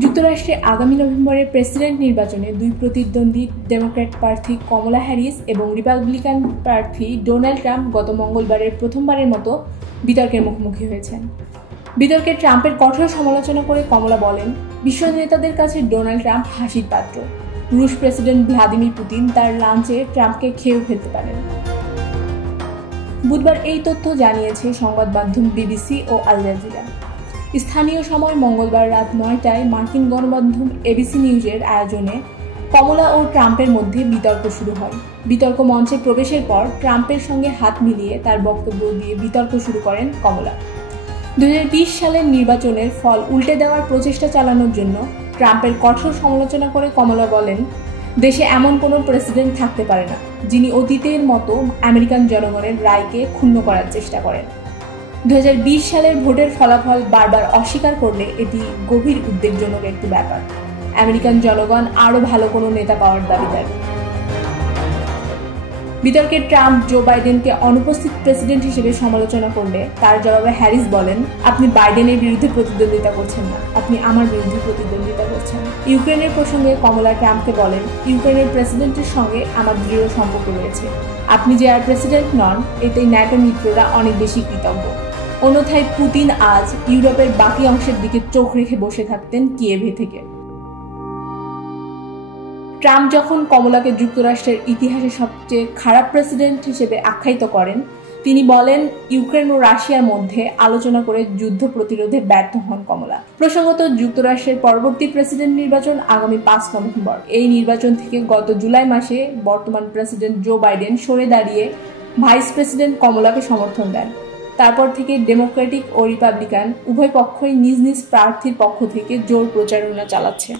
যুক্তরাষ্ট্রে আগামী নভেম্বরের প্রেসিডেন্ট নির্বাচনে দুই প্রতিদ্বন্দ্বী ডেমোক্র্যাট প্রার্থী কমলা হ্যারিস এবং রিপাবলিকান প্রার্থী ডোনাল্ড ট্রাম্প গত মঙ্গলবারের প্রথমবারের মতো বিতর্কের মুখোমুখি হয়েছেন। বিতর্কে ট্রাম্পের কঠোর সমালোচনা করে কমলা বলেন, বিশ্ব নেতাদের কাছে ডোনাল্ড ট্রাম্প হাসির পাত্র। রুশ প্রেসিডেন্ট ভ্লাদিমির পুতিন তার লাঞ্চে ট্রাম্পকে খেয়েও ফেলতে পারেন। বুধবার এই তথ্য জানিয়েছে সংবাদ মাধ্যম বিবিসি ও আল জাজিরা। স্থানীয় সময় মঙ্গলবার রাত ৯টায় মার্কিন গণমাধ্যম এবিসি নিউজের আয়োজনে কমলা ও ট্রাম্পের মধ্যে বিতর্ক শুরু হয়। বিতর্ক মঞ্চে প্রবেশের পর ট্রাম্পের সঙ্গে হাত মিলিয়ে তার বক্তব্য দিয়ে বিতর্ক শুরু করেন কমলা। ২০২০ সালের নির্বাচনের ফল উল্টে দেওয়ার প্রচেষ্টা চালানোর জন্য ট্রাম্পের কঠোর সমালোচনা করে কমলা বলেন, দেশে এমন কোনো প্রেসিডেন্ট থাকতে পারে না যিনি অতীতের মতো আমেরিকান জনগণের রায়কে ক্ষুণ্ণ করার চেষ্টা করেন। ২০২০ সালের ভোটের ফলাফল বারবার অস্বীকার করলে এটি গভীর উদ্বেগজনক একটি ব্যাপার। আমেরিকান জনগণ আরও ভালো কোনো নেতা পাওয়ার দাবিদার। বিতর্কে ট্রাম্প জো বাইডেনকে অনুপস্থিত প্রেসিডেন্ট হিসেবে সমালোচনা করলে তার জবাবে হ্যারিস বলেন, আপনি বাইডেনের বিরুদ্ধে প্রতিদ্বন্দ্বিতা করছেন না, আপনি আমার বিরুদ্ধে প্রতিদ্বন্দ্বিতা করছেন। ইউক্রেনের প্রসঙ্গে কমলা ট্রাম্পকে বলেন, ইউক্রেনের প্রেসিডেন্টের সঙ্গে আমার দৃঢ় সম্পর্ক রয়েছে। আপনি যে আর প্রেসিডেন্ট নন, এতে ন্যাটো মিত্ররা অনেক বেশি কৃতজ্ঞ। অন্যথায় পুতিন আজ ইউরোপের বাকি অংশের দিকে চোখ রেখে বসে থাকতেন কিয়েভে থেকে। ট্রাম্প যখন কমলাকে যুক্তরাষ্ট্রের ইতিহাসে সবচেয়ে খারাপ প্রেসিডেন্ট হিসেবে আখ্যায়িত করেন, তিনি বলেন, ইউক্রেন ও রাশিয়ার মধ্যে আলোচনা করে যুদ্ধ প্রতিরোধে ব্যর্থ হন কমলা। প্রসঙ্গত, যুক্তরাষ্ট্রের পরবর্তী প্রেসিডেন্ট নির্বাচন আগামী ৫ নভেম্বর। এই নির্বাচন থেকে গত জুলাই মাসে বর্তমান প্রেসিডেন্ট জো বাইডেন সরে দাঁড়িয়ে ভাইস প্রেসিডেন্ট কমলাকে সমর্থন দেন। তারপর থেকে ডেমোক্রেটিক ও রিপাবলিকান উভয় পক্ষই নিজ নিজ প্রার্থীর পক্ষ থেকে জোর প্রচারণা চালাচ্ছে।